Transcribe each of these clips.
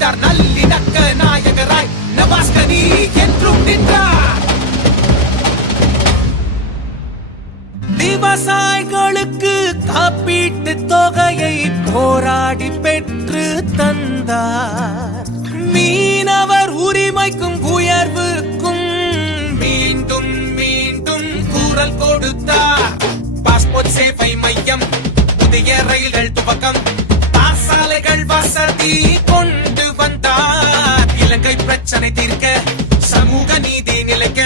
மகிழ்ந்தார் நல்லிணக்க நாயகராய் நவாஸ்கனி என்றும் நின்றார். விவசாயிகளுக்கு காப்பீட்டு தொகையை போராடி பெற்று தந்தார். மீனவர் உரிமைக்கும் உயர்வுக்கும் மீண்டும் மீண்டும் குரல் கொடுத்தார். பாஸ்போர்ட் சேவை மையம் புதிய ரயில்கள் துவக்கம். இலங்கை பிரச்சனை தீர்க்க சமூக நீதி நிலைக்க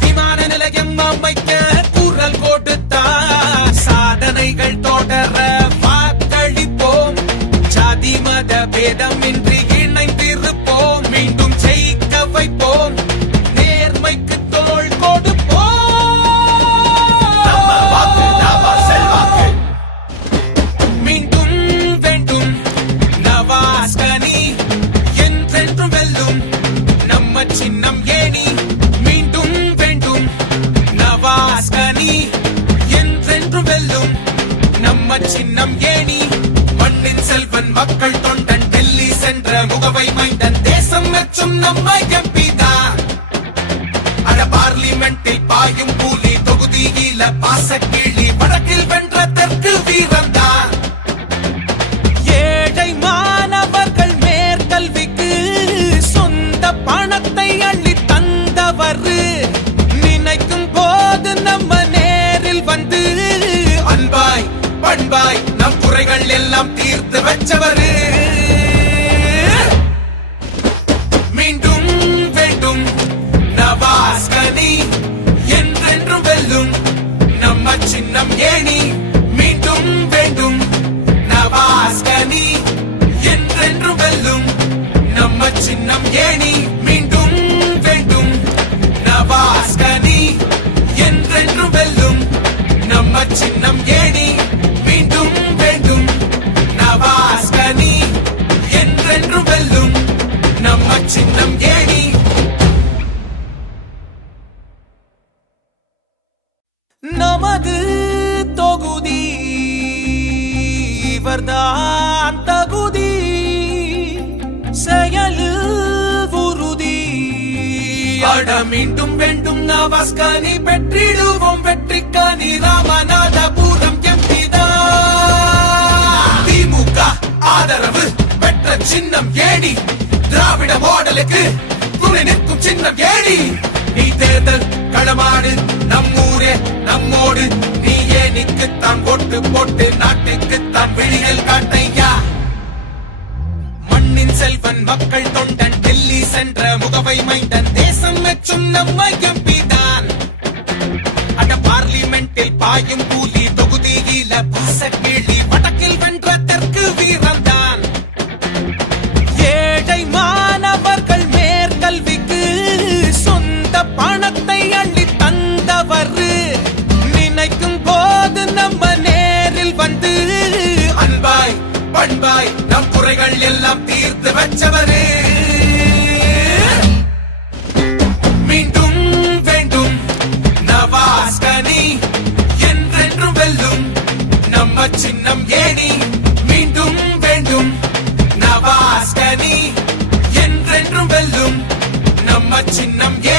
விமான நிலையம் அமைக்க குரல் கொடுத்தார் சாதனைகள் தொடர வாக்களிப்போம். ஜாதி மத பேதமின்றி செல்லும். நம்ம சின்னம் ஏணி மண்ணின் செல்வன் மக்கள் தொண்டன் டெல்லி சென்ற முகவை மைந்தன் தேசம் மெச்சும் நம்ம எம்பிதான். அட பார்லிமெண்டில் பாயும் கூலி தொகுதியில பாசக்கிளி அன்பாய் நம் குறைகள் எல்லாம் தீர்த்து வச்சவரு. நமது தொகுதி. இவர்தான் தகுதி. செயலு உறுதி. அட மீண்டும் வேண்டும் நவஸ்கனி பெற்றிடுவோம். வெற்றிக்கனி ராமநாதபுரம் எம்பிதா. திமுக ஆதரவு பெற்ற சின்னம் ஏடி திராவிட மாடலுக்கு துணை நிற்கும் சின்னம் ஏடி நீ தேர்தல் களமாடு. நம் ஊரே நம்மோடு நீயே நிற்குத்தான் ஓட்டு போட்டு நாட்டுக்குத்தான் விழிகள் காட்டையா மண்ணின் செல்வன் மக்கள் தொண்டன் டெல்லி சென்ற முகவை மைந்தன் தேசம் மெச்சும் நம்ம எம்பி தான் அட பார்லிமெண்டில் பாயும் கூலி தொகுதியில பாசக்கிளி கேள்வி. வச்சவரே. மீண்டும் வேண்டும். நவாஸ்கனி என்றென்றும் வெல்லும். நம்ம சின்னம் ஏனி. மீண்டும் வேண்டும். நவாஸ்கனி என்றென்றும் வெல்லும். நம்ம சின்னம் ஏனி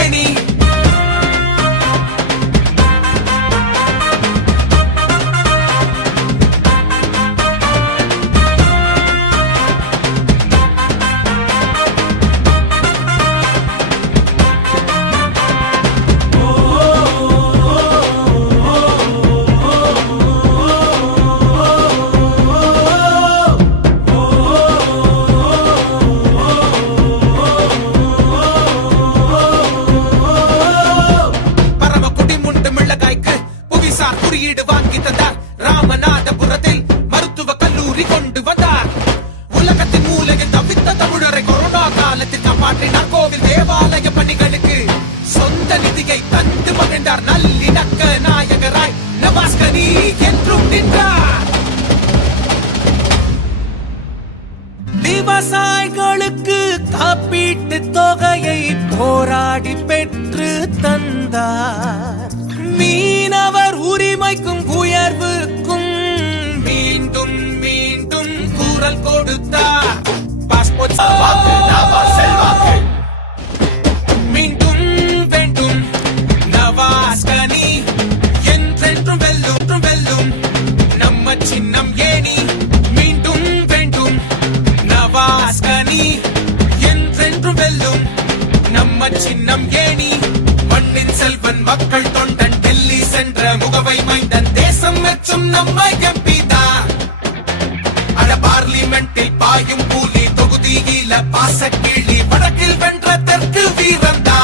தேவாலய பணிகளுக்கு சொந்த நிதியை தந்து மகிழ்ந்தார் நல்லிணக்க நாயகராய் நவாஸ்கனி என்றும் நின்றார். விவசாயிகளுக்கு காப்பீட்டு தொகையை போராடி பெற்று தந்தார். மீனவர் உரிமைக்கும் உயர்வுக்கும் மீண்டும் மீண்டும் குரல் கொடுத்தார். பாஸ்போர்ட் செல்வாக்கு நம்ம சின்னம் ஏணி மண்ணின் செல்வன் மக்கள் தொண்டன் டெல்லி சென்ற முகவை மைந்தன் தேசம் மெச்சும் நம்மை எம்பிதான் அட பார்லிமெண்டில் பாயும் கூலி தொகுதியில பாசக்கிளி வடக்கில் வென்ற தெற்கு வீரன்தான்